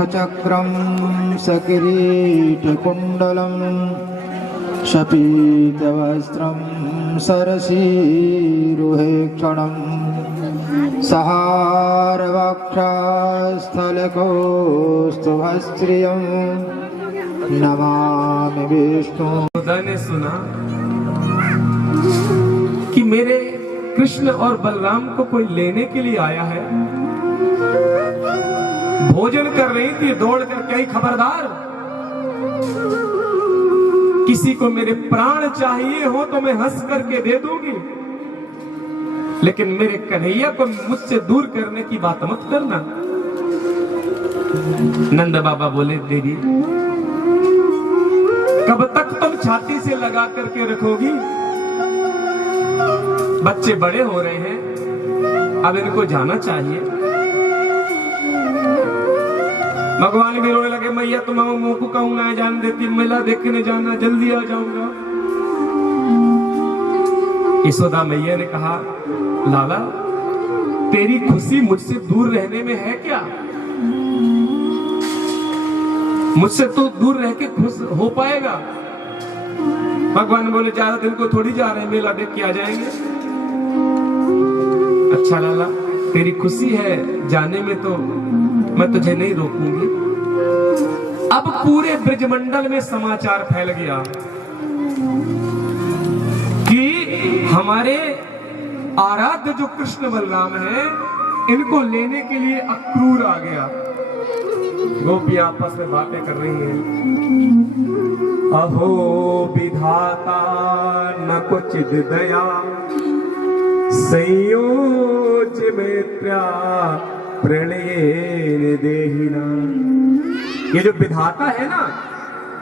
शङ्खचक्रं सकिरीटकुण्डलं शपीतवस्त्रं सरसीरुहेक्षणं सहारवक्षस्थलकौस्तुभस्त्रियं नमामि विष्णु। ने सुना कि मेरे कृष्ण और बलराम को कोई लेने के लिए आया है। भोजन कर रही थी, दौड़ कर कही, खबरदार, किसी को मेरे प्राण चाहिए हो तो मैं हंस करके दे दूंगी, लेकिन मेरे कन्हैया को मुझसे दूर करने की बात मत करना। नंद बाबा बोले, देवी कब तक तुम छाती से लगा करके रखोगी? बच्चे बड़े हो रहे हैं, अब इनको जाना चाहिए। भगवान भी रोने लगे, मैया तुम मुंह को कहूं ना जान देती, मेला देखने जाना, जल्दी आ जाऊंगा। यशोदा मैया ने कहा, लाला तेरी खुशी मुझसे दूर रहने में है क्या? मुझसे तो दूर रह के खुश हो पाएगा? भगवान बोले, ज्यादा दिन को थोड़ी जा रहे हैं, मेला देख के आ जाएंगे। अच्छा लाला, तेरी खुशी है जाने में तो मैं तुझे नहीं रोकूंगी। अब पूरे ब्रजमंडल में समाचार फैल गया कि हमारे आराध्य जो कृष्ण बलराम हैं, इनको लेने के लिए अक्रूर आ गया। गोपियां आपस में बातें कर रही हैं। अहो विधाता न कुचिद दया, संयोज मैत्र्या प्रणयेन देहिना। ये जो विधाता है ना,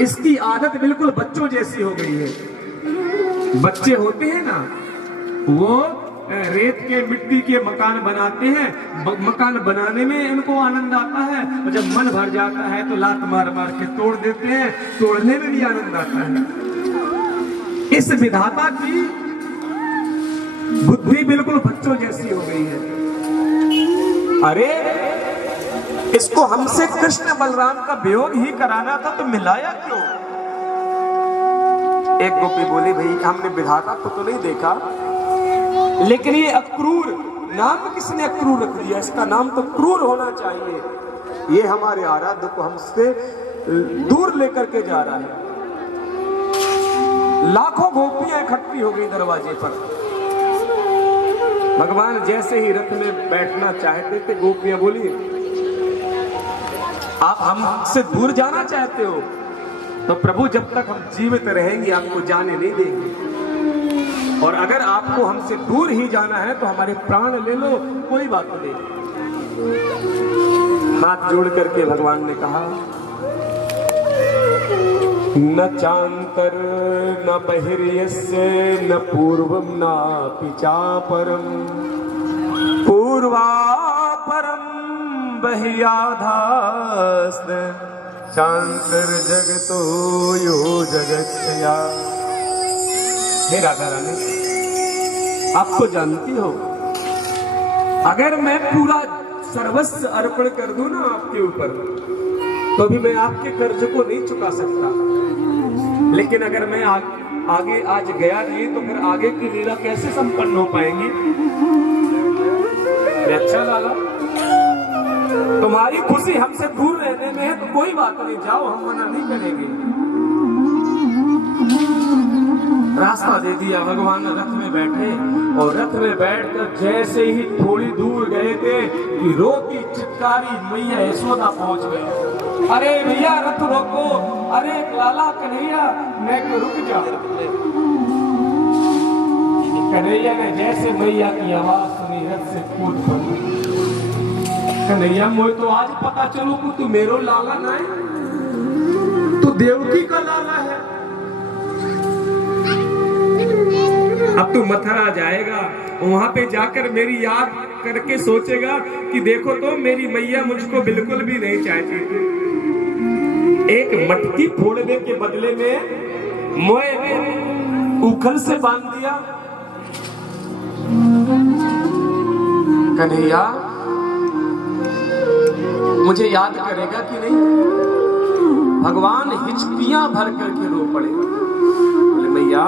इसकी आदत बिल्कुल बच्चों जैसी हो गई है। बच्चे होते हैं ना, वो रेत के मिट्टी के मकान बनाते हैं, मकान बनाने में इनको आनंद आता है, और जब मन भर जाता है तो लात मार मार के तोड़ देते हैं, तोड़ने में भी आनंद आता है। इस विधाता की बुद्धि बिल्कुल बच्चों जैसी हो गई है। अरे इसको हमसे कृष्ण बलराम का वियोग ही कराना था, तो मिलाया क्यों? एक गोपी बोली, भाई हमने विधाता को तो नहीं देखा, लेकिन ये अक्रूर, नाम किसने अक्रूर रख दिया? इसका नाम तो क्रूर होना चाहिए। ये हमारे आराध्य को हमसे दूर लेकर के जा रहा है। लाखों गोपियां इकट्ठी हो गई दरवाजे पर। भगवान जैसे ही रथ में बैठना चाहते थे, गोपियां बोली, आप हमसे दूर जाना चाहते हो तो प्रभु जब तक हम जीवित रहेंगे आपको जाने नहीं देंगे, और अगर आपको हमसे दूर ही जाना है तो हमारे प्राण ले लो, कोई बात नहीं। हाथ जोड़ करके भगवान ने कहा, न चांतर न बहिर्यस्य न पूर्वम न पिचापरम, पूर्वापरम बह्याधास्त चांतर जगतो यो जगत्या। हे राधा रानी, आप तो जानती हो, अगर मैं पूरा सर्वस्व अर्पण कर दूं ना आपके ऊपर, तो भी मैं आपके कर्ज को नहीं चुका सकता। लेकिन अगर मैं आगे आज गया नहीं तो फिर आगे की लीला कैसे संपन्न हो पाएंगी? अच्छा लाला, तुम्हारी खुशी हमसे दूर रहने में है तो कोई बात नहीं, जाओ, हम मना नहीं करेंगे। रास्ता दे दिया। भगवान रथ में बैठे, और रथ में बैठकर जैसे ही थोड़ी दूर गए थे कि रोती चित्कारी मैया यशोदा पहुंच गए। अरे भैया रथ रोको, अरे लाला कन्हैया मैं रुक जा। कन्हैया ने जैसे मैया की आवाज सुनी, रथ से कूद पड़ी। कन्हैया मोए तो आज पता चलो कि तू मेरो लाला ना है, तू देवकी का लाला है। अब तू मथुरा जाएगा, वहां पे जाकर मेरी याद करके सोचेगा कि देखो तो मेरी मैया मुझको बिल्कुल भी नहीं चाहती थी। एक मटकी फोड़ने के बदले में मोए उखल से बांध दिया। कन्हैया मुझे याद करेगा कि नहीं। भगवान हिचकियां भर करके रो पड़े। बोले मैया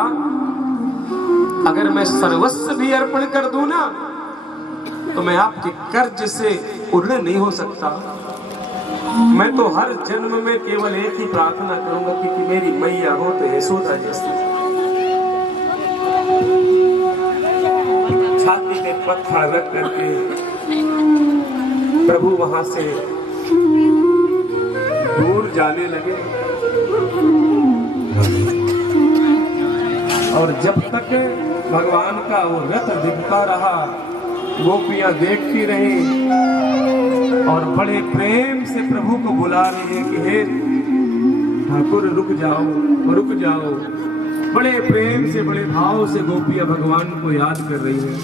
अगर मैं सर्वस्व भी अर्पण कर दूं ना तो मैं आपके कर्ज से उड़ नहीं हो सकता। मैं तो हर जन्म में केवल एक ही प्रार्थना करूंगा कि मेरी मैया हो तो यशोदा जैसी। छाती में पत्थर रख करके प्रभु वहां से दूर जाने लगे। और जब तक भगवान का वो रथ दिखता रहा गोपियां देखती रही और बड़े प्रेम से प्रभु को बुला रही है कि हे ठाकुर रुक जाओ रुक जाओ। बड़े प्रेम से बड़े भाव से गोपियां भगवान को याद कर रही है।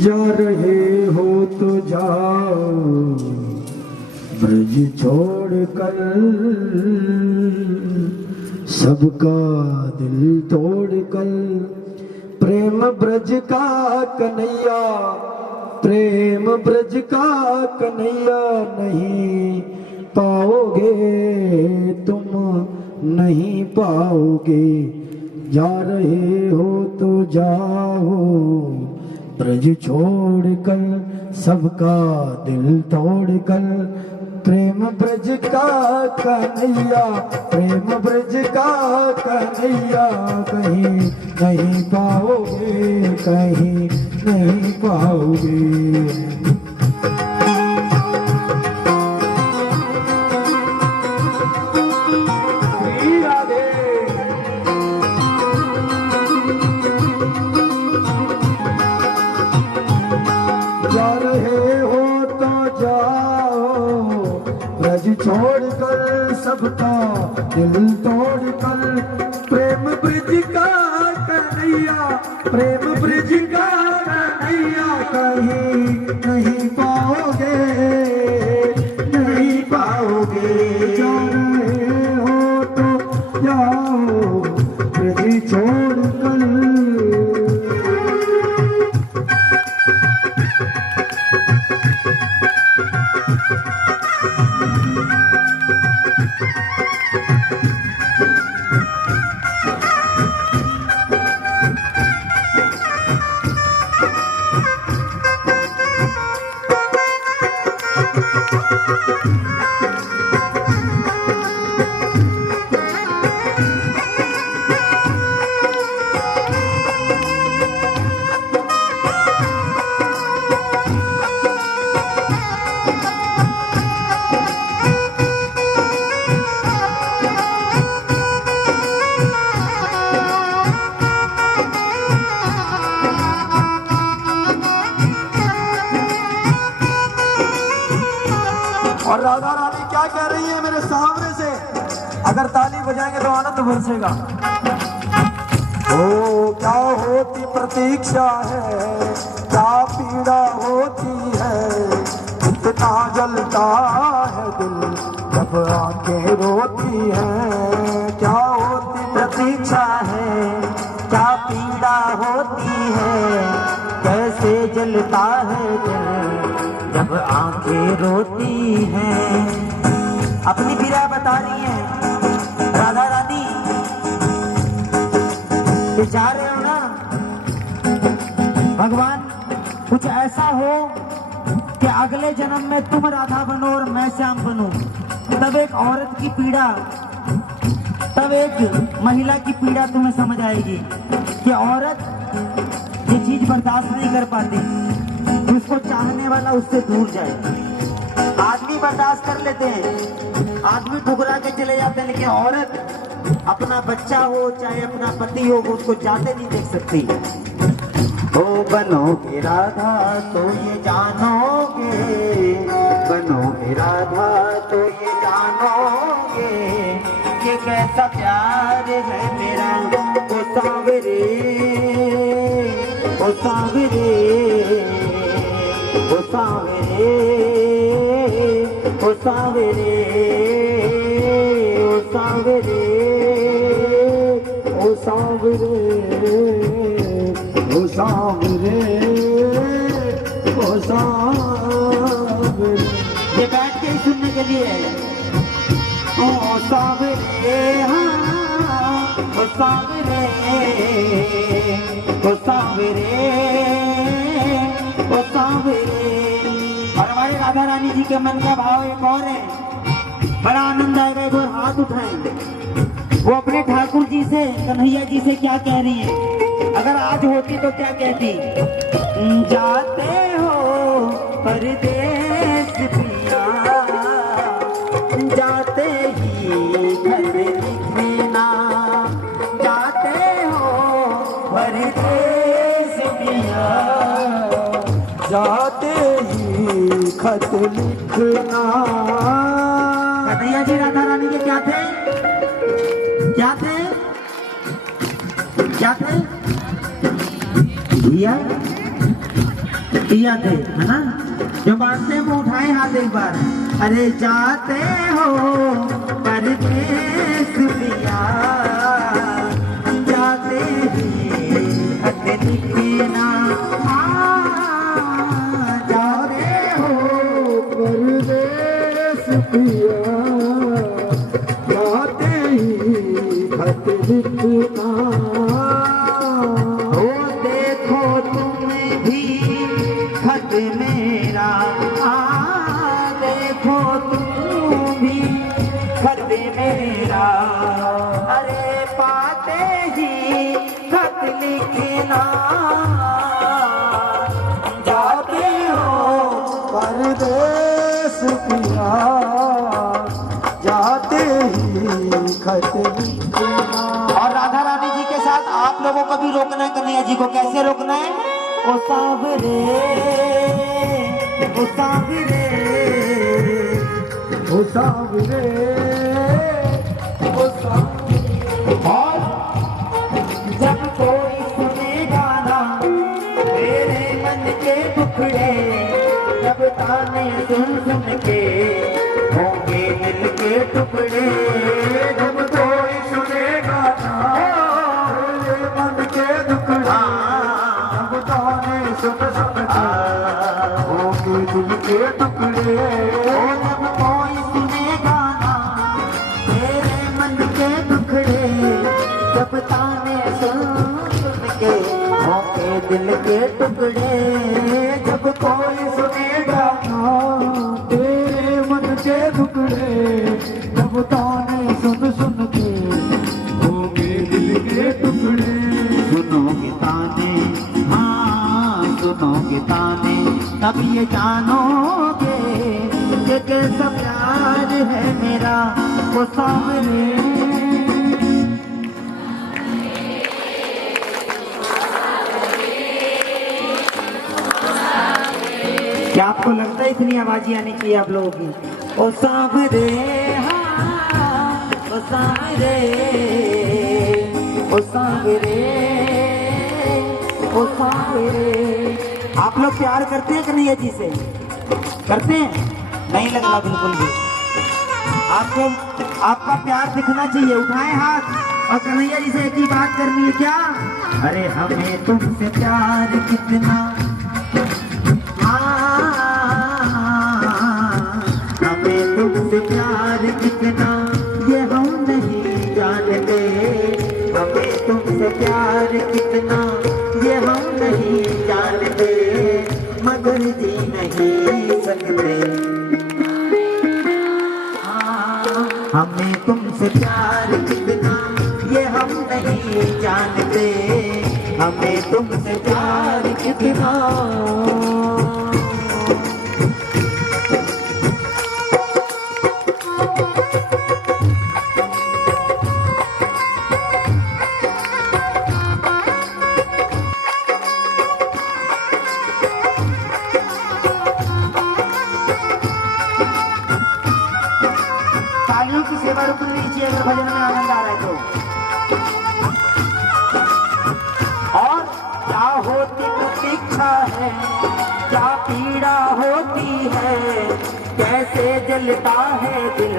जा रहे हो तो जाओ ब्रज छोड़ कर, सबका दिल तोड़ कर। प्रेम ब्रज का कन्हैया, प्रेम ब्रज का कन्हैया नहीं पाओगे तुम, नहीं पाओगे। जा रहे हो तो जाओ ब्रज छोड़ कर, सबका दिल तोड़ कर। प्रेम ब्रज का कन्हैया, प्रेम ब्रज का कन्हैया कहीं नहीं पाओगे, कहीं नहीं पाओगे। जा रहे हो तो जाओ ब्रज छोड़ कर, सबका दिल तोड़ कर। प्रेम ब्रज का कन्हैया, प्रेम ब्रज का कन्हैया कहीं नहीं पाओगे, नहीं पाओगे। जा रहे हो तो जाओ ब्रज छोड़ कर। और राधा रानी क्या कह रही है मेरे सामने से, अगर ताली बजाएंगे तो आनंद बरसेगा। ओ क्या होती प्रतीक्षा है, क्या पीड़ा होती है, इतना जलता है दिल जब आंखें रोती है। क्या होती प्रतीक्षा है, क्या पीड़ा होती है, कैसे जलता है दिल जब आंखें रोती हैं। अपनी पीड़ा बता रही है राधा रानी कि जा रहे हो ना भगवान, कुछ ऐसा हो कि अगले जन्म में तुम राधा बनो और मैं श्याम बनूं। तब एक औरत की पीड़ा, तब एक महिला की पीड़ा तुम्हें समझ आएगी कि औरत ये चीज बर्दाश्त नहीं कर पाती, उसको चाहने वाला उससे दूर जाए। आदमी बर्दाश्त कर लेते हैं, आदमी ठुकरा के चले जाते हैं, लेकिन औरत अपना बच्चा हो चाहे अपना पति हो वो उसको जाते नहीं देख सकती। ओ बनोगे राधा तो ये जानोगे, बनोगे राधा तो ये जानोगे, ये कैसा प्यार है मेरा ओ सांवरे, ओ सांवरे, ओ सांवरे, ओ सांवरे, ओ सांवरे, ओ सांवरे, ओ सांवरे, ओ सांवरे। ये बैठ के ही सुनने के लिए है। ओ सावरे हाँ ओ सावरे ओ सावरे ओ सावरे। और हमारे राधा रानी जी के मन का भाव एक और है, बड़ा आनंद आएगा। एक और हाथ उठाएंगे, वो अपने ठाकुर जी से कन्हैया जी से क्या कह रही है, अगर आज होती तो क्या कहती। जाते हो परदेस पिया, जाते ही घर लिखना, जाते हो परदेस पिया, जाते ही खत लिखना। कन्हैया जी राधा रानी के क्या थे, क्या थे, क्या थे, दिया दिया थे, है ना। जो बांटते वो उठाए हाथ एक बार। अरे जाते हो परदेस पिया, जाते ही खत लिखना, जाते हो परदेस पिया, जाते ही खत लिखना। हो देखो तुम भी खत मेरा, देखो तुम भी खत मेरा, अरे पाते ही खत लिखना, जाते हो परदेस पिया, जाते ही खत लिखना। और राधा रानी जी के साथ आप लोगों को भी रोकना है कन्हैया जी को। कैसे रोकना है, ओ सावरे ओ सावरे ओ सावरे ओ सावरे। और जब कोई सुनेगा ना मेरे मन के टुकड़े, जब ताने सुन सुन के होंगे दिल के टुकड़े, जब कोई सुनेगा ना मेरे मन के दुखड़ा, जब ताने सुन सुन के होंगे दिल के टुकड़े। जब कोई सुनेगा ना मेरे मन के टुकड़े, जब ताने सुन सुन के होंगे दिल के टुकड़े, जब कोई सुनेगा ना तेरे मन के टुकड़े, जब ताने सुन सुन के होंगे दिल के टुकड़े। सुनोगे ताने, हाँ सुनोगे ताने, तब ये जानोगे कि कैसा प्यार है मेरा वो सामने। क्या आपको लगता है इतनी आवाज़ें आनी चाहिए आप लोगों की। ओ सामरे हाँ ओ सामरे ओ सामरे ओ सामरे। आप लोग प्यार करते हैं कन्हैया जी से, करते हैं? नहीं लग रहा बिल्कुल भी। आपको आपका प्यार दिखना चाहिए। उठाएं हाथ और कन्हैया जी से एक ही बात करनी है। क्या? अरे हमें तुमसे प्यार कितना, हमें तुमसे प्यार कितना ये हम नहीं जानते, हमें तुमसे प्यार कितना ये हम नहीं जानते, मगर जी नहीं सकते। हमें तुमसे प्यार कितना ये हम नहीं जानते, हमें तुमसे प्यार कितना। तालियों की सेवा रुकनी नहीं चाहिए अगर भजन में आनंद आ रहा है तो। और क्या होती प्रतीक्षा है, क्या पीड़ा होती है, कैसे जलता है दिल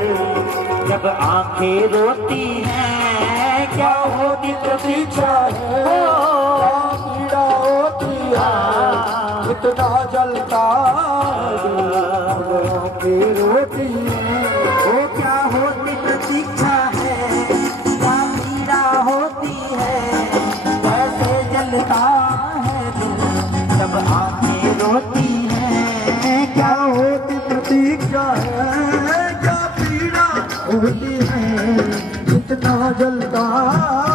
जब आंखें रोती हैं। क्या होती प्रतीक्षा है, क्या पीड़ा होती है, इतना जलता दिल, इतना जलता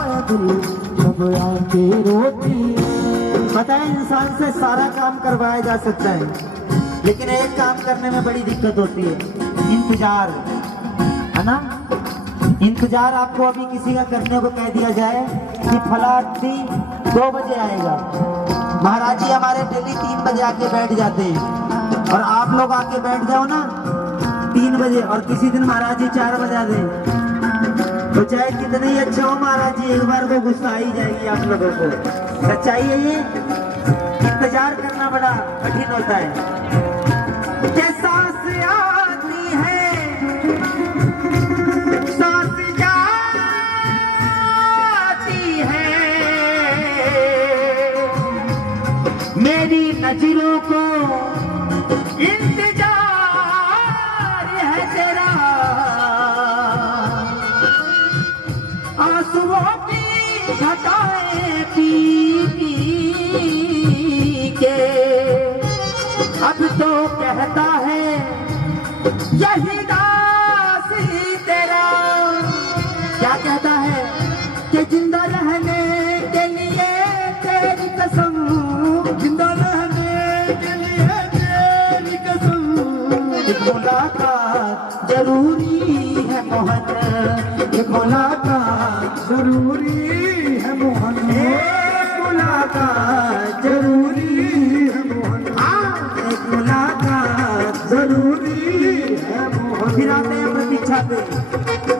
है दिल जब आके रोती है। पता है इंसान से सारा काम करवाया जा सकता है, लेकिन एक काम करने में बड़ी दिक्कत होती है, इंतजार, है ना। इंतजार आपको अभी किसी का करने को कह दिया जाए कि फला आदमी 2 बजे आएगा, महाराज जी हमारे डेली 3 बजे आके बैठ जाते हैं, और आप लोग आके बैठ जाओ ना 3 बजे, और किसी दिन महाराज जी 4 बजा दें, तो चाहे कितने ही अच्छा हो महाराज जी, एक बार को गुस्सा ही जाएगी आप लोगों को। सच्चाई है ये, इंतजार करना बड़ा कठिन होता है। कि सांस आती है, सांस जाती है, मेरी नजरों को इंतजार है तेरा, आंसुओं की घटाएं पी पी के अब तो कहता है यही दासी तेरा। क्या कहता है कि जिंदा रहने के लिए तेरी कसम, जिंदा रहने के लिए तेरी कसम, एक मुलाकात जरूरी है मोहन, एक मुलाकात जरूरी है मोहन, एक मुलाकात जरूरी है मोहन, एक मुलाकात जरूरी है मोहन। फिर आते हैं प्रतीक्षा पे।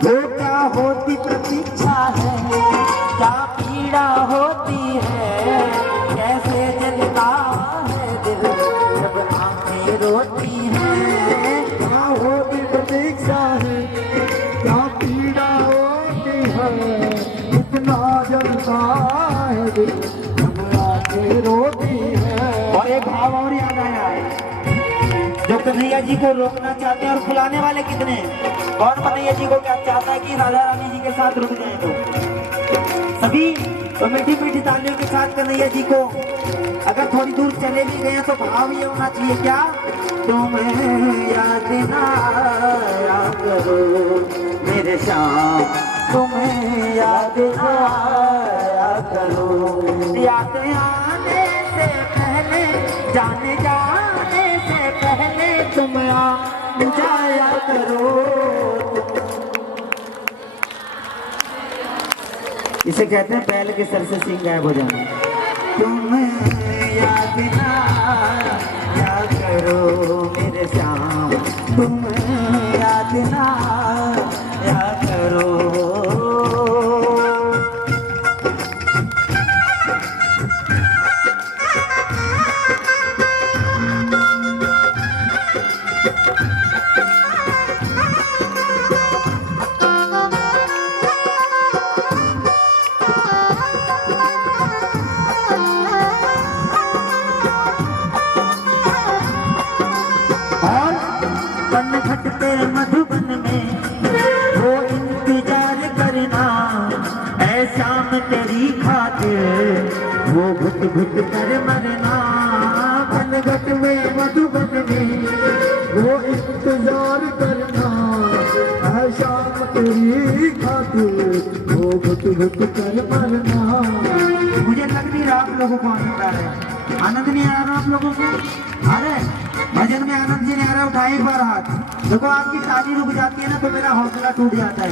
वो क्या होती प्रतीक्षा है, क्या पीड़ा होती है, कैसे जलता है दिल जब आंखें रोती हैं। क्या होती प्रतीक्षा है, क्या पीड़ा होती है, इतना जलता है दिल जब आके रोती है। और एक भाव और याद आया है, जो कन्हैया जी को रोकना चाहते हैं, और बुलाने वाले कितने हैं? कौन कन्हैया जी को क्या चाहता है कि राधा रानी जी के साथ रुक जाए? तो सभी तो मीठी मीठी तालियों के साथ कन्हैया जी को, अगर थोड़ी दूर चले भी गए तो भाव ये होना चाहिए क्या, तुम्हें याद ना आया करो मेरे श्याम, तुम्हें याद ना आया करो, याद आने से पहले, जाने जाने से पहले तुम आ जाया करो। इसे कहते हैं बैल के सर से सींग गायब हो जाना। तुम्हें याद ना आया करो मेरे श्याम, तुम्हें याद ना आया करो। खटते मधुबन में वो इंतजार करना, ऐ शाम तेरी खातिर वो घुट घुट कर मरना। बनघट में मधुबन में वो इंतजार करना, है शाम तेरी खातिर वो घुट घुट कर मरना। मुझे लग नहीं रहा आप लोगों को आनंद आ रहा है, आनंद नहीं आ रहा आप लोगों को? अरे भजन में आनंद जी नहीं आ रहा, उठाए एक बार हाथ। देखो आपकी ताली रुक जाती है ना तो मेरा हौसला टूट जाता है।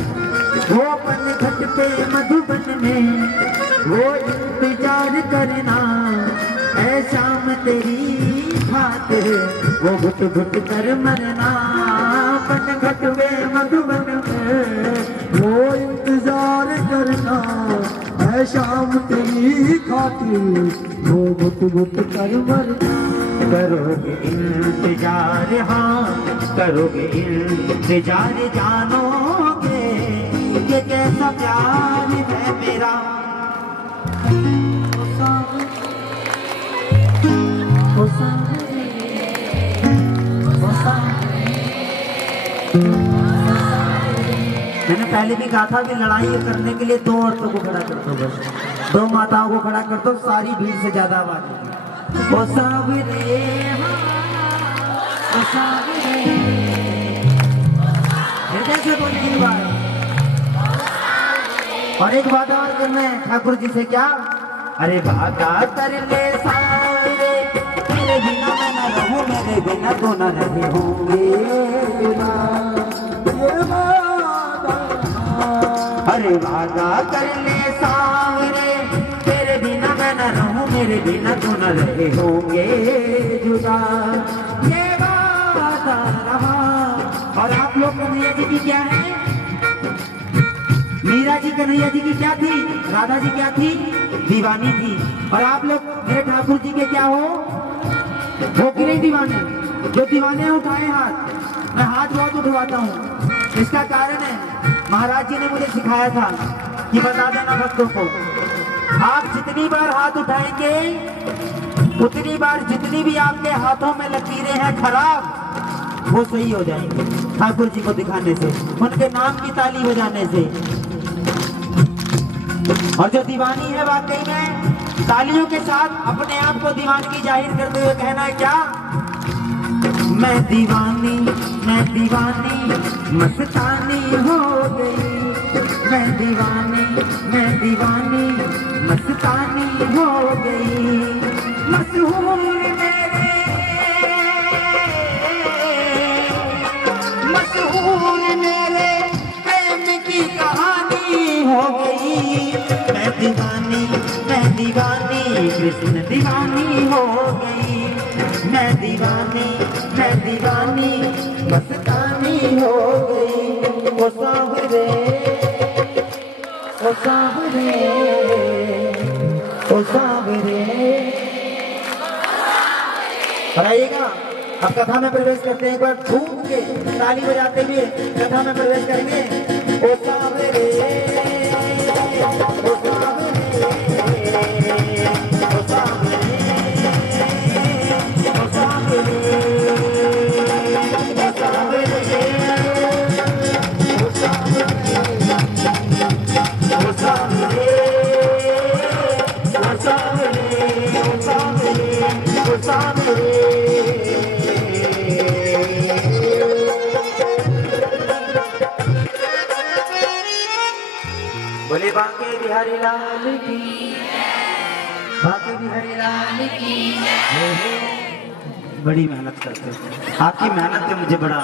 वो बनघट पे मधुबन में वो इंतजार करना, ऐ शाम तेरी खातिर वो घुट घुट कर मरना। बनघट में मधुबन में वो इंतजार करना, है शाम तेरी खातिर वो घुट घुट कर मरना। करोगे इंतजार, हाँ करोगे इंतजार, जानोगे ये कैसा प्यार है मेरा। मैंने पहले भी कहा था कि लड़ाई करने के लिए 2 औरतों को खड़ा कर दो, बस 2 माताओं को खड़ा कर दो, सारी भीड़ से ज्यादा आवाज होगी। ओ सावरे, ओ सावरे, हृदय से बोलिए बात। और एक वादा और करना है ठाकुर जी से। क्या? अरे वादा कर ले सावरे, तेरे बिना मैं न रहूं, मेरे बिना तो न रहे होंगे। अरे वादा कर ले सावरे, तेरे बिना मैं न रहूं, मेरे बिना तो न रहे होंगे जुदा। ये वादा रहा। और आप लोग कन्हैया जी की क्या है? मीरा जी कन्हैया जी की क्या थी? राधा जी क्या थी? दीवानी थी। और आप लोग मेरे ठाकुर जी के क्या हो कि नहीं दीवाने? जो दीवाने उठाए हाथ, मैं हाथ बहुत उठवाता हूँ। इसका कारण है महाराज जी ने मुझे सिखाया था कि बता देना भक्तों को, आप जितनी बार हाथ उठाएंगे उतनी बार जितनी भी आपके हाथों में लकीरें हैं खराब, वो सही हो जाएंगे ठाकुर जी को दिखाने से, उनके नाम की ताली बजाने से। और जो दीवानी है वाकई में तालियों के साथ अपने आप को दीवानगी जाहिर करते हुए कहना है क्या? मैं दीवानी मस्तानी हो गई, मैं दीवानी मस्तानी हो गई। मशहूर मेरे प्रेम की कहानी हो गई। मैं दीवानी कृष्ण दीवानी हो गई। मैं दीवानी मस्तानी हो गई। ओ सावरे, ओ सावरे, ओ सावरे। और आइएगा अब कथा में प्रवेश करते हैं। एक बार धूम के ताली बजाते हुए कथा में प्रवेश करेंगे। ओ सावरे, ओ सावरे, ओ सावरे, ओ सावरे, ओ सावरे, ओ सावरे, ओ सावरे, ओ सावरे, ओ सावरे। बोले बांके बिहारी लाल की, बांके बिहारी लाल की। बड़ी मेहनत करते हो, आपकी मेहनत से मुझे बड़ा